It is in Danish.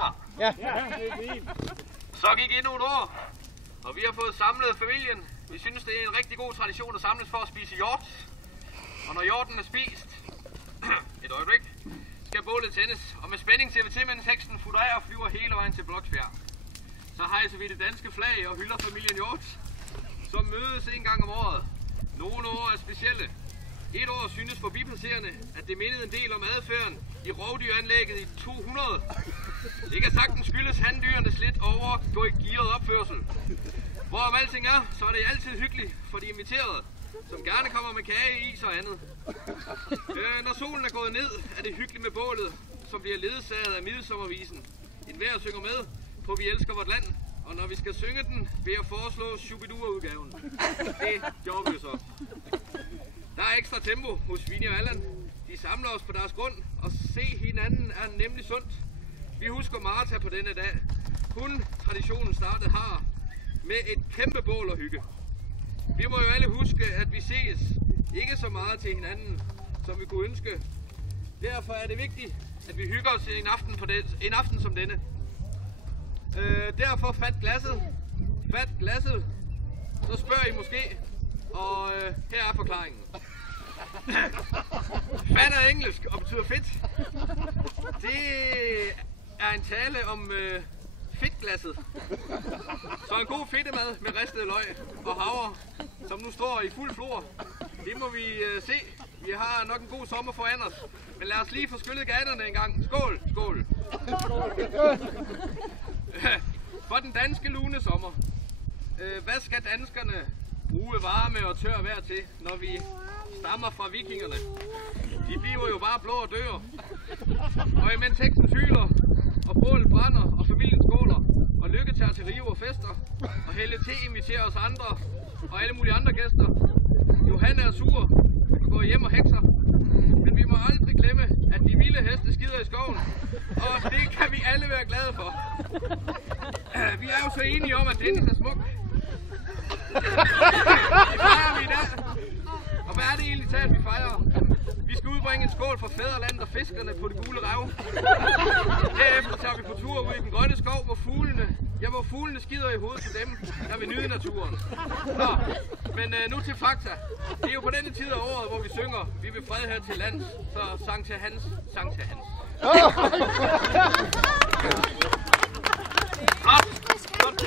sommer. Ja. Så gik endnu et år, og vi har fået samlet familien. Vi synes, det er en rigtig god tradition at samles for at spise hjort. Og når hjorten er spist, et øjeblik, skal bålet tændes. Og med spænding ser vi til, mens heksen futter af og flyver hele vejen til Bloksbjerg. Så hejser vi det danske flag og hylder familien Hjort, som mødes en gang om året. Nogle år er specielle. Et år synes forbipasserende, at det mindede en del om adfærden i rovdyranlægget i 200. Det kan sagtens skyldes handdyrenes lidt overgearet opførsel. Hvorom alting er, så er det altid hyggeligt for de inviterede, som gerne kommer med kage, is og andet. Når solen er gået ned, er det hyggeligt med bålet, som bliver ledsaget af midsommervisen. En hver synger med på Vi elsker vort land, og når vi skal synge den, vil jeg foreslå Shubidua-udgaven. Det gjorde vi så. Der er ekstra tempo hos Vinnie og Allan. De samler os på deres grund, og se hinanden er nemlig sundt. Vi husker Martha på denne dag. Hun, traditionen startede her, med et kæmpe bål og hygge. Vi må jo alle huske, at vi ses ikke så meget til hinanden, som vi kunne ønske. Derfor er det vigtigt, at vi hygger os en aften som denne. Derfor fat glasset. Fat glasset. Så spørger I måske, og her er forklaringen. Fat er engelsk og betyder fedt. Det er en tale om fedtglasset. Så en god fedtemad med ristet løg og havre, som nu står i fuld flor. Det må vi se. Vi har nok en god sommer foran os. Men lad os lige få skyllet gaterne en gang. Skål! Skål! For den danske lune sommer. Hvad skal danskerne bruge varme og tør vejr til, når vi stammer fra vikingerne? De bliver jo bare blå og dør. Og imens heksen hyler, og bålet brænder, og familien skåler, og Lykke tager til Rio og fester, og Helle T inviterer os andre, og alle mulige andre gæster. Johanne er sur, og går hjem og hekser. Men vi må aldrig glemme, at de vilde heste skider i skoven, og det kan vi alle være glade for. Vi er jo så enige om, at Dennis er smuk. Det fejrer vi i dag. Og hvad er det egentlig talt, vi fejrer? Vi skal udbringe en skål for fædrelandet og fiskerne på det gule rev. Derefter tager vi på tur ud i den grønne skov, hvor fuglene skider i hovedet til dem, der vil nyde naturen. Nå, men nu til fakta. Det er jo på denne tid af året, hvor vi synger, vi vil fred her til lands, så sang til Hans, sang til Hans. Godt.